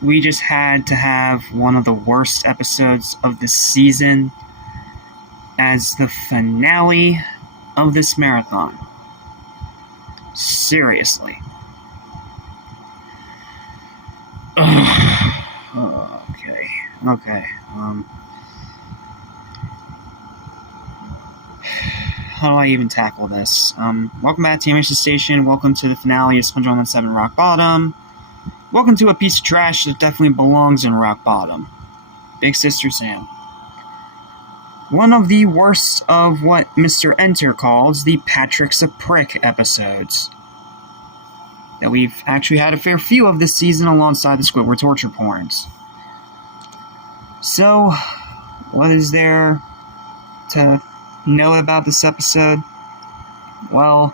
we just had to have one of the worst episodes of the season as the finale of this marathon. Seriously. Okay. How do I even tackle this? Welcome back to Animation Station. Welcome to the finale of SpongeBob 7 Rock Bottom. Welcome to a piece of trash that definitely belongs in Rock Bottom. Big Sister Sam. One of the worst of what Mr. Enter calls the Patrick's a Prick episodes. That we've actually had a fair few of this season alongside the Squidward torture porns. So, what is there to know about this episode? Well,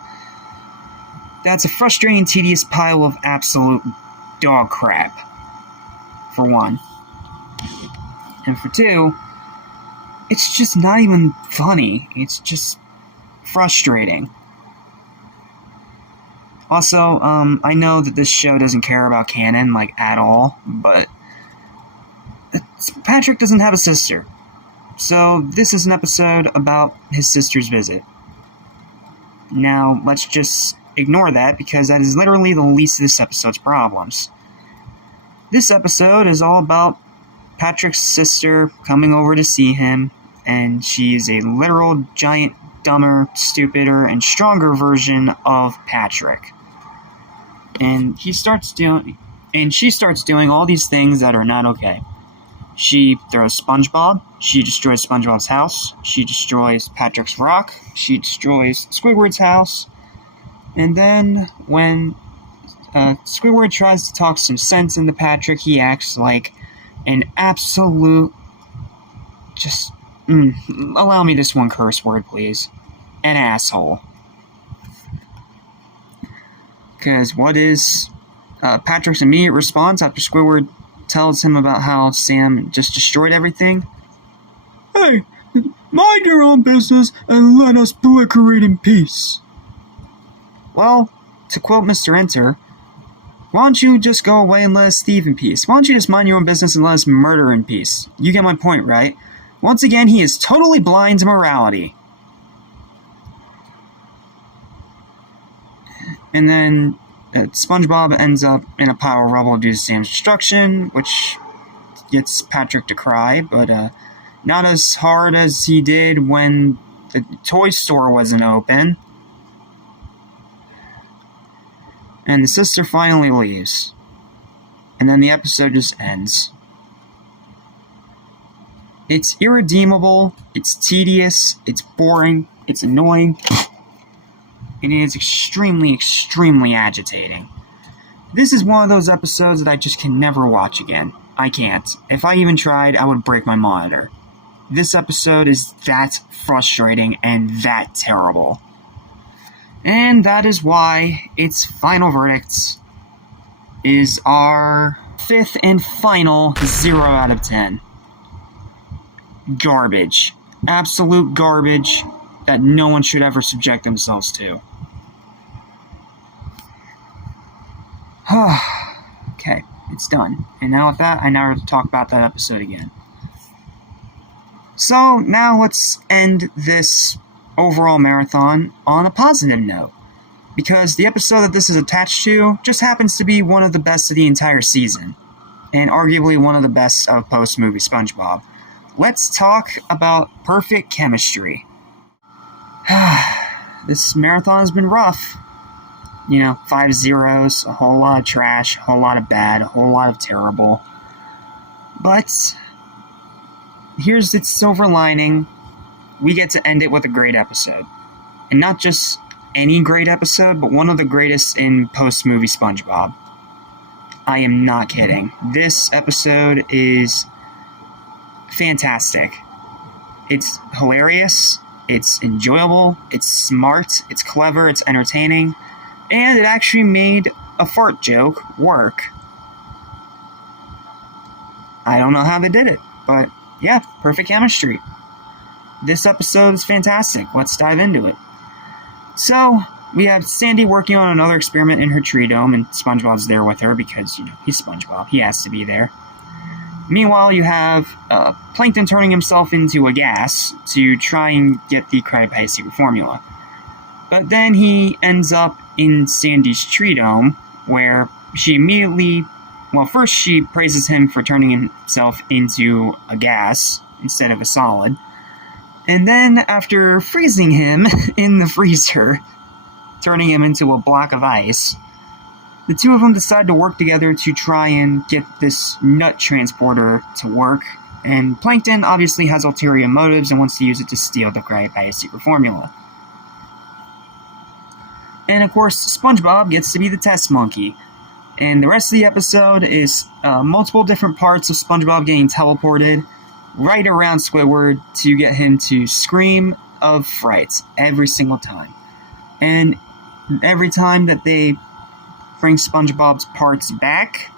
that's a frustrating, tedious pile of absolute dog crap, for one. And for two, it's just not even funny. It's just frustrating. Also, I know that this show doesn't care about canon, like, at all, but Patrick doesn't have a sister. So, this is an episode about his sister's visit. Now, let's just ignore that, because that is literally the least of this episode's problems. This episode is all about Patrick's sister coming over to see him, and she is a literal, giant, dumber, stupider, and stronger version of Patrick. And she starts doing all these things that are not okay. She throws SpongeBob, she destroys SpongeBob's house, she destroys Patrick's rock, she destroys Squidward's house, and then when Squidward tries to talk some sense into Patrick, he acts like an absolute, allow me this one curse word, please, an asshole. Because what is Patrick's immediate response after Squidward tells him about how Sam just destroyed everything? Hey, mind your own business and let us bickering in peace. Well, to quote Mr. Enter, why don't you just go away and let us thieve in peace? Why don't you just mind your own business and let us murder in peace? You get my point, right? Once again, he is totally blind to morality. And then SpongeBob ends up in a pile of rubble due to Sam's destruction, which gets Patrick to cry, but not as hard as he did when the toy store wasn't open. And the sister finally leaves. And then the episode just ends. It's irredeemable, it's tedious, it's boring, it's annoying, and it is extremely, extremely agitating. This is one of those episodes that I just can never watch again. I can't. If I even tried, I would break my monitor. This episode is that frustrating and that terrible. And that is why its final verdict is our 5th and final 0 out of 10. Garbage. Absolute garbage that no one should ever subject themselves to. Okay, it's done. And now with that, I now have to talk about that episode again. So, now let's end this overall marathon on a positive note. Because the episode that this is attached to just happens to be one of the best of the entire season. And arguably one of the best of post-movie SpongeBob. Let's talk about perfect chemistry. This marathon has been rough. 5 zeros, a whole lot of trash, a whole lot of bad, a whole lot of terrible. But here's its silver lining. We get to end it with a great episode. And not just any great episode, but one of the greatest in post-movie SpongeBob. I am not kidding. This episode is fantastic. It's hilarious, it's enjoyable, it's smart, it's clever, it's entertaining, and it actually made a fart joke work. I don't know how they did it, but yeah, perfect chemistry. This episode is fantastic. Let's dive into it. So, we have Sandy working on another experiment in her tree dome, and SpongeBob's there with her because, he's SpongeBob. He has to be there. Meanwhile, you have Plankton turning himself into a gas to try and get the Krabby Patty secret formula. But then he ends up in Sandy's tree dome, where she immediately... Well, first she praises him for turning himself into a gas instead of a solid. And then, after freezing him in the freezer, turning him into a block of ice, the two of them decide to work together to try and get this nut transporter to work, and Plankton obviously has ulterior motives and wants to use it to steal the Krabby Patty secret formula. And of course, SpongeBob gets to be the test monkey. And the rest of the episode is multiple different parts of SpongeBob getting teleported right around Squidward to get him to scream of fright every single time. And every time that they bring SpongeBob's parts back,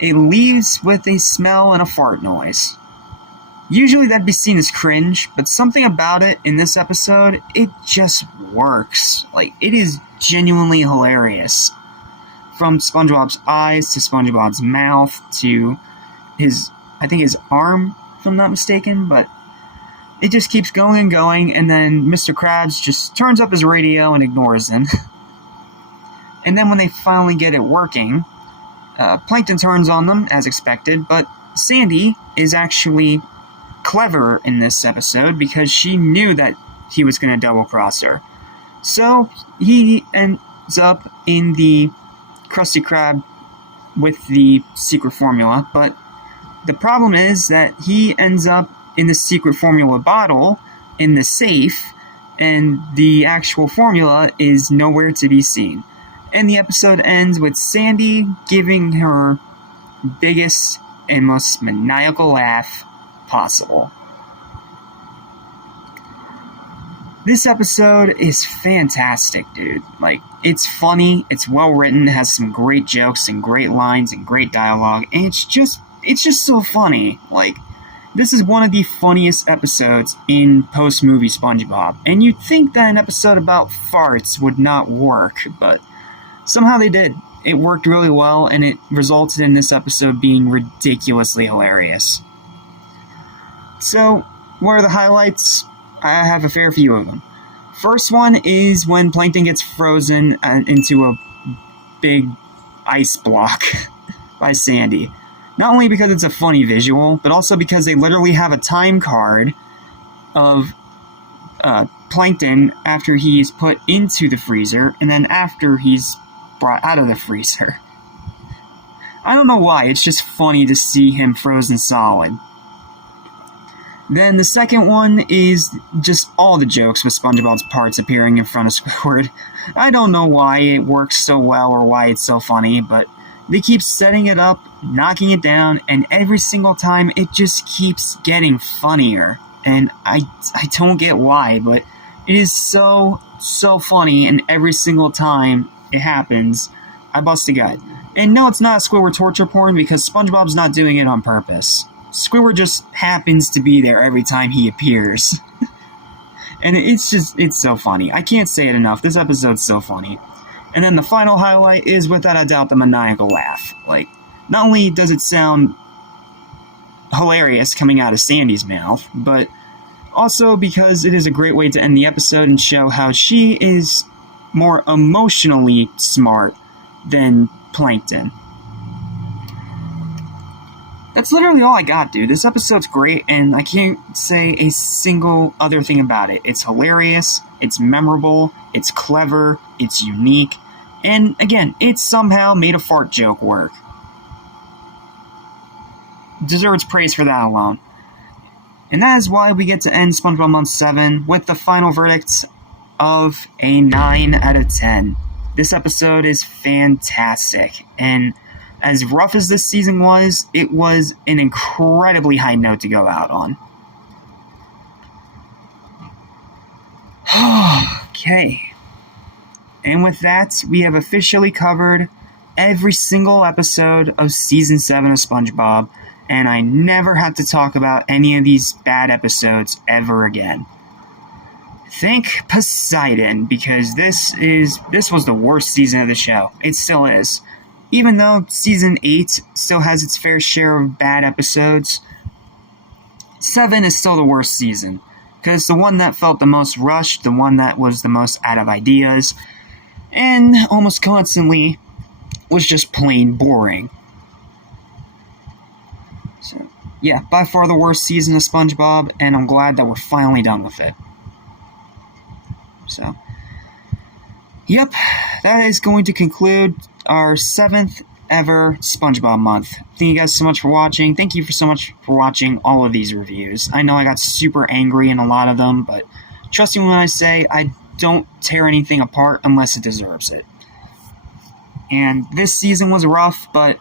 it leaves with a smell and a fart noise. Usually that'd be seen as cringe, but something about it in this episode, it just works. Like, it is genuinely hilarious. From SpongeBob's eyes to SpongeBob's mouth to his arm, if I'm not mistaken, but it just keeps going and going, and then Mr. Krabs just turns up his radio and ignores him. And then when they finally get it working, Plankton turns on them, as expected, but Sandy is actually clever in this episode because she knew that he was going to double-cross her. So he ends up in the Krusty Krab with the secret formula, but the problem is that he ends up in the secret formula bottle in the safe, and the actual formula is nowhere to be seen. And the episode ends with Sandy giving her biggest and most maniacal laugh possible. This episode is fantastic, dude. Like, it's funny, it's well written, it has some great jokes and great lines and great dialogue, and it's just so funny. Like, this is one of the funniest episodes in post-movie SpongeBob. And you'd think that an episode about farts would not work, but somehow they did. It worked really well, and it resulted in this episode being ridiculously hilarious. So, what are the highlights? I have a fair few of them. First one is when Plankton gets frozen into a big ice block by Sandy. Not only because it's a funny visual, but also because they literally have a time card of Plankton after he's put into the freezer, and then after he's brought out of the freezer. I don't know why, it's just funny to see him frozen solid. Then the second one is just all the jokes with SpongeBob's parts appearing in front of Squidward. I don't know why it works so well or why it's so funny, but they keep setting it up, knocking it down, and every single time it just keeps getting funnier. And I don't get why, but it is so funny, and every single time it happens, I bust a gut. And no, it's not a Squidward torture porn because SpongeBob's not doing it on purpose. Squidward just happens to be there every time he appears. And it's so funny. I can't say it enough. This episode's so funny. And then the final highlight is, without a doubt, the maniacal laugh. Like, not only does it sound hilarious coming out of Sandy's mouth, but also because it is a great way to end the episode and show how she is more emotionally smart than Plankton. That's literally all I got, dude. This episode's great, and I can't say a single other thing about it. It's hilarious, it's memorable, it's clever, it's unique, and again, it somehow made a fart joke work. Deserves praise for that alone. And that is why we get to end SpongeBob Month 7 with the final verdict of a 9 out of 10. This episode is fantastic, and as rough as this season was, it was an incredibly high note to go out on. Okay. And with that, we have officially covered every single episode of Season 7 of SpongeBob, and I never had to talk about any of these bad episodes ever again. Thank Poseidon, because this was the worst season of the show. It still is. Even though season 8 still has its fair share of bad episodes, 7 is still the worst season. Because the one that felt the most rushed, the one that was the most out of ideas, and almost constantly was just plain boring. So, yeah, by far the worst season of SpongeBob, and I'm glad that we're finally done with it. So, yep, that is going to conclude our 7th ever SpongeBob month. Thank you guys so much for watching. Thank you so much for watching all of these reviews. I know I got super angry in a lot of them, but trust me when I say I don't tear anything apart unless it deserves it. And this season was rough, but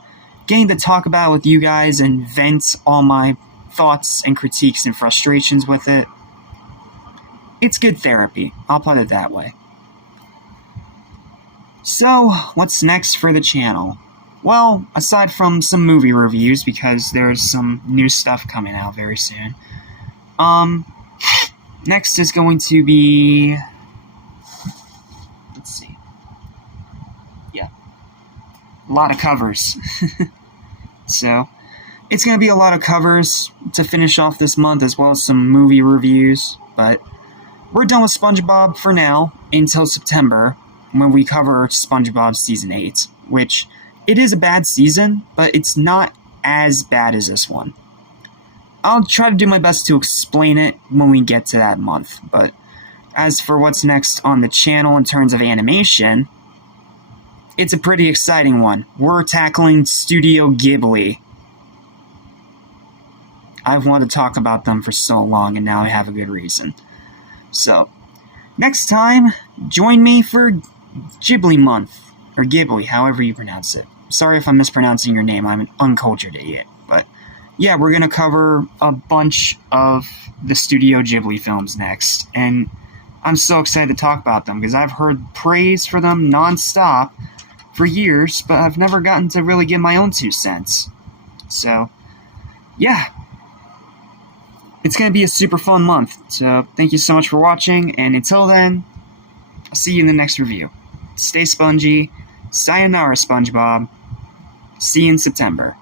getting to talk about it with you guys and vent all my thoughts and critiques and frustrations with it, it's good therapy. I'll put it that way. So, what's next for the channel? Well, aside from some movie reviews, because there's some new stuff coming out very soon, next is going to be, let's see, yeah, a lot of covers. So, it's going to be a lot of covers to finish off this month, as well as some movie reviews, but we're done with SpongeBob for now, until September, when we cover SpongeBob Season 8, which, it is a bad season, but it's not as bad as this one. I'll try to do my best to explain it when we get to that month, but as for what's next on the channel in terms of animation, it's a pretty exciting one. We're tackling Studio Ghibli. I've wanted to talk about them for so long, and now I have a good reason. So, next time, join me for Ghibli month, or Ghibli, however you pronounce it. Sorry if I'm mispronouncing your name, I'm an uncultured idiot. But, yeah, we're going to cover a bunch of the Studio Ghibli films next, and I'm so excited to talk about them, because I've heard praise for them non-stop for years, but I've never gotten to really give my own 2 cents. So, yeah. It's going to be a super fun month, so thank you so much for watching, and until then, I'll see you in the next review. Stay spongy. Sayonara, SpongeBob. See you in September.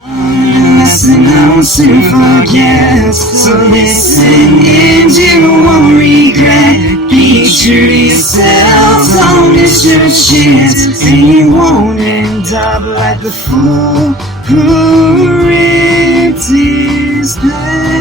Lesson I want to forget, so listen and you won't regret. Be true to yourself, don't miss your chance, and you won't end up like the fool who ripped his pants.